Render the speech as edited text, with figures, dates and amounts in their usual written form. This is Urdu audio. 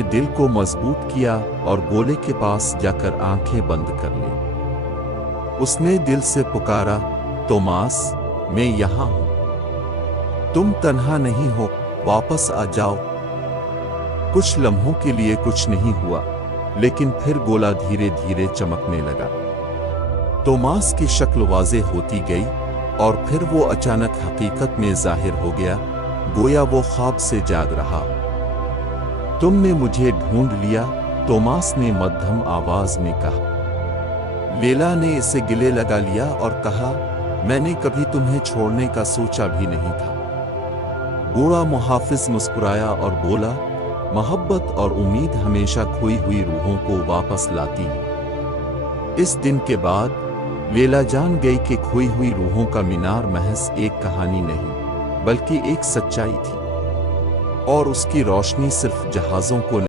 اپنے دل کو مضبوط کیا اور گولے کے پاس جاکر آنکھیں بند کر لی۔ اس نے دل سے پکارا، توماس، میں یہاں ہوں، تم تنہا نہیں ہو، واپس آ جاؤ۔ کچھ لمحوں کے لیے کچھ نہیں ہوا، لیکن پھر گولا دھیرے دھیرے چمکنے لگا۔ توماس کی شکل واضح ہوتی گئی اور پھر وہ اچانک حقیقت میں ظاہر ہو گیا، گویا وہ خواب سے جاگ رہا۔ تم نے مجھے ڈھونڈ لیا، توماس نے مدھم آواز میں کہا۔ لیلا نے اسے گلے لگا لیا اور کہا، میں نے کبھی تمہیں چھوڑنے کا سوچا بھی نہیں تھا۔ بوڑھا محافظ مسکرایا اور بولا، محبت اور امید ہمیشہ کھوئی ہوئی روحوں کو واپس لاتی ہے۔ اس دن کے بعد لیلا جان گئی کہ کھوئی ہوئی روحوں کا مینار محض ایک کہانی نہیں، بلکہ ایک سچائی تھی، اور اس کی روشنی صرف جہازوں کو